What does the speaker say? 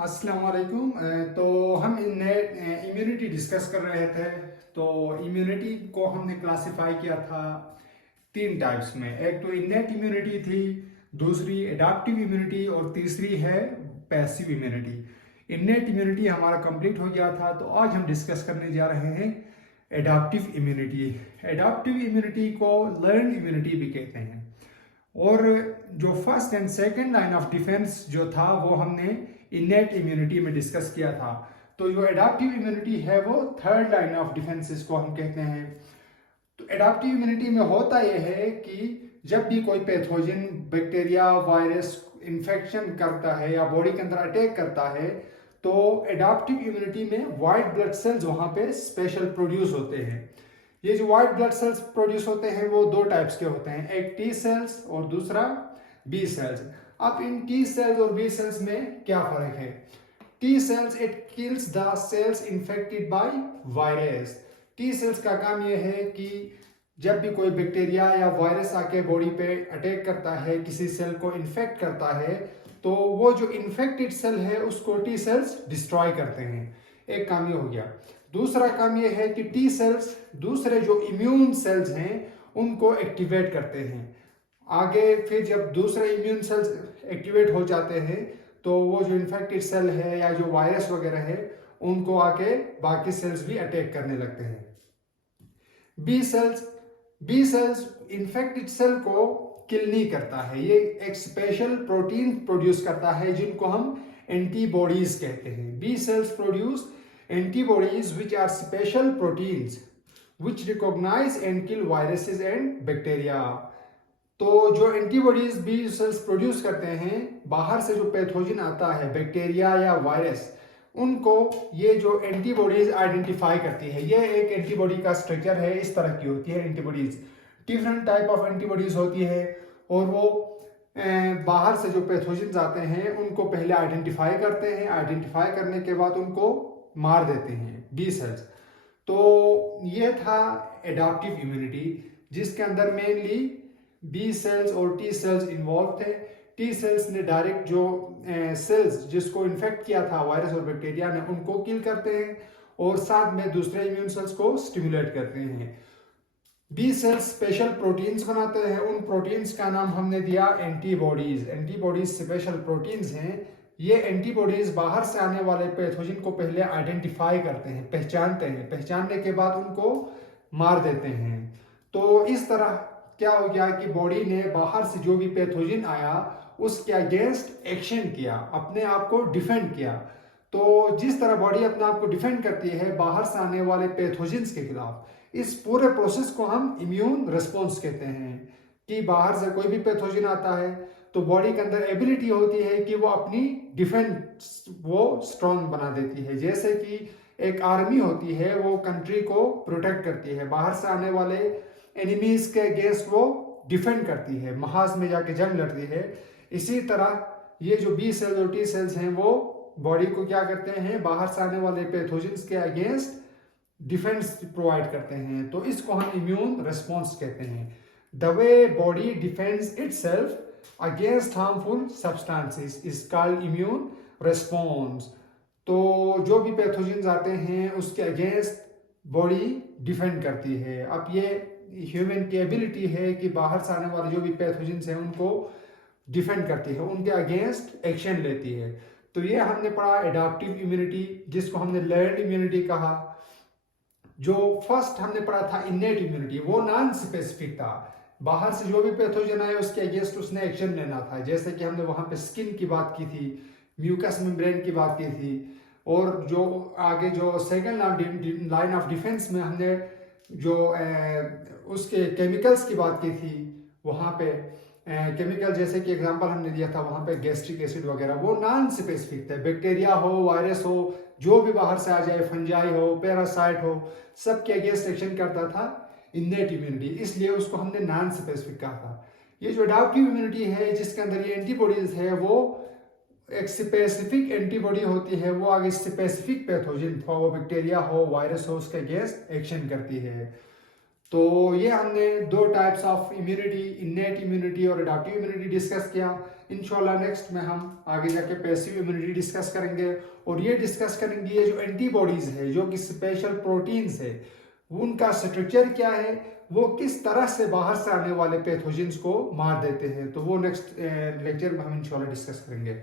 अस्सलाम वालेकुम। तो हम इम्यूनिटी डिस्कस कर रहे थे। तो इम्यूनिटी को हमने क्लासिफाई किया था तीन टाइप्स में। एक तो इनेट इम्यूनिटी थी, दूसरी एडाप्टिव इम्यूनिटी और तीसरी है पैसिव इम्यूनिटी। इनेट इम्यूनिटी हमारा कंप्लीट हो गया था, तो आज हम डिस्कस करने जा रहे हैं एडाप्टिव इम्यूनिटी। एडाप्टिव इम्यूनिटी को लर्न इम्यूनिटी भी कहते हैं। और जो first and second line of defence जो था वो हमने इनेट इम्यूनिटी में डिस्कस किया था। तो जो एडाप्टिव इम्यूनिटी है वो थर्ड लाइन ऑफ डिफेंस इसको हम कहते हैं। तो एडाप्टिव इम्यूनिटी में होता यह है कि जब भी कोई पैथोजन, बैक्टीरिया, वायरस इन्फेक्शन करता है या बॉडी के अंदर अटैक करता है, तो एडाप्टिव इम्यूनिटी में वाइट ब्लड सेल्स वहां पे स्पेशल प्रोड्यूस होते हैं। ये जो व्हाइट ब्लड सेल्स प्रोड्यूस होते हैं वो दो टाइप्स के होते हैं, एक टी सेल्स और दूसरा बी सेल्स। अब इन टी सेल्स और बी सेल्स में क्या फर्क है? T cells it kills the cells infected by virus. T cells का काम यह है कि जब भी कोई बैक्टीरिया या वायरस आके बॉडी पे अटैक करता है, किसी सेल को इन्फेक्ट करता है, तो वो जो इन्फेक्टेड सेल है उसको टी सेल्स डिस्ट्रॉय करते हैं। एक काम ये हो गया। दूसरा काम ये है कि टी सेल्स दूसरे जो इम्यून सेल्स हैं उनको एक्टिवेट करते हैं। आगे फिर जब दूसरे इम्यून सेल्स एक्टिवेट हो जाते हैं तो वो जो इन्फेक्टेड सेल है या जो वायरस वगैरह है उनको आके बाकी सेल्स भी अटैक करने लगते हैं। बी सेल्स इन्फेक्टेड सेल को किल नहीं करता है, ये एक स्पेशल प्रोटीन प्रोड्यूस करता है जिनको हम एंटीबॉडीज कहते हैं। B cells produce antibodies which are special proteins which recognize and kill viruses and bacteria। तो जो एंटीबॉडीज बी सेल्स प्रोड्यूस करते हैं, बाहर से जो पैथोजन आता है, बैक्टीरिया या वायरस, उनको ये जो एंटीबॉडीज आइडेंटिफाई करती है। ये एक एंटीबॉडी का स्ट्रक्चर है, इस तरह की होती है antibodies. Different type of antibodies होती है और वो बाहर से जो पैथोजन आते हैं उनको पहले आइडेंटिफाई करते हैं। आइडेंटिफाई करने के बाद उनको मार देते हैं बी सेल्स। तो ये था एडाप्टिव इम्यूनिटी, जिसके अंदर मेनली बी सेल्स और टी सेल्स इन्वॉल्व थे। टी सेल्स ने डायरेक्ट जो सेल्स जिसको इन्फेक्ट किया था वायरस और बैक्टीरिया ने, उनको किल करते हैं और साथ में दूसरे इम्यून सेल्स को स्टिमुलेट करते हैं। बी सेल्स स्पेशल प्रोटीन्स बनाते हैं, उन प्रोटीन्स का नाम हमने दिया एंटीबॉडीज। एंटीबॉडीज स्पेशल प्रोटीन्स हैं। ये एंटीबॉडीज बाहर से आने वाले पैथोजन को पहले आइडेंटिफाई करते हैं, पहचानते हैं। पहचानने के बाद उनको मार देते हैं। तो इस तरह क्या हो गया कि बॉडी ने बाहर से जो भी पैथोजन आया उसके अगेंस्ट एक्शन किया, अपने आप को डिफेंड किया। तो जिस तरह बॉडी अपने आप को डिफेंड करती है बाहर से आने वाले पैथोजन्स के खिलाफ, इस पूरे प्रोसेस को हम इम्यून रिस्पॉन्स कहते हैं। कि बाहर से कोई भी पैथोजन आता है तो बॉडी के अंदर एबिलिटी होती है कि वो अपनी डिफेंस वो स्ट्रॉन्ग बना देती है। जैसे कि एक आर्मी होती है, वो कंट्री को प्रोटेक्ट करती है, बाहर से आने वाले एनिमीज के अगेंस्ट वो डिफेंड करती है, महाज में जाके जंग लड़ती है। इसी तरह ये जो बी सेल्स और टी सेल्स हैं वो बॉडी को क्या करते हैं, बाहर से आने वाले पैथोजन्स के अगेंस्ट डिफेंस प्रोवाइड करते हैं। तो इसको हम इम्यून रिस्पॉन्स कहते हैं। The way body defends itself against harmful substances is called immune response। तो जो भी पैथोजन्स आते हैं उसके अगेंस्ट बॉडी डिफेंड करती है। अब ये ह्यूमन की एबिलिटी है कि बाहर से आने वाले जो भी पैथोजन्स हैं उनको डिफेंड करती है, उनके अगेंस्ट एक्शन लेती है। तो ये हमने पढ़ा एडाप्टिव इम्यूनिटी, जिसको हमने लर्नड इम्यूनिटी कहा। जो फर्स्ट हमने पढ़ा था इनेट इम्यूनिटी, वो नॉन स्पेसिफिक था। बाहर से जो भी पैथोजन आए उसके अगेंस्ट उसने एक्शन लेना था। जैसे कि हमने वहां पे स्किन की बात की थी, म्यूकस मेम्ब्रेन की बात की थी, और जो आगे जो सेकंड लाइन ऑफ डिफेंस में हमने जो उसके केमिकल्स की बात की थी, वहां पे केमिकल जैसे कि एग्जांपल हमने दिया था वहां पे गैस्ट्रिक एसिड वगैरह, वो नॉन स्पेसिफिक थे। बैक्टीरिया हो, वायरस हो, जो भी बाहर से आ जाए, फंजाई हो, पैरासाइट हो, सबके अगेंस्ट एक्शन करता था इनेट इम्यूनिटी, इसलिए उसको हमने नॉन स्पेसिफिक कहा था। ये जो एडाप्टिव इम्यूनिटी है जिसके अंदर ये एंटीबॉडीज है, वो एक स्पेसिफिक एंटीबॉडी होती है, वो आगे स्पेसिफिक पैथोजन, वो बैक्टीरिया हो, वायरस हो, उसके अगेंस्ट एक्शन करती है। तो ये हमने दो types of immunity, innate immunity और एडाप्टिव इम्यूनिटी डिस्कस किया। इंशाल्लाह नेक्स्ट में हम आगे जाके पैसिव इम्यूनिटी डिस्कस करेंगे, और ये डिस्कस करेंगे ये जो एंटीबॉडीज है, जो कि स्पेशल प्रोटीन्स है, उनका स्ट्रक्चर क्या है, वो किस तरह से बाहर से आने वाले पैथोजेंस को मार देते हैं। तो वो नेक्स्ट लेक्चर में हम इंशाल्लाह डिस्कस करेंगे।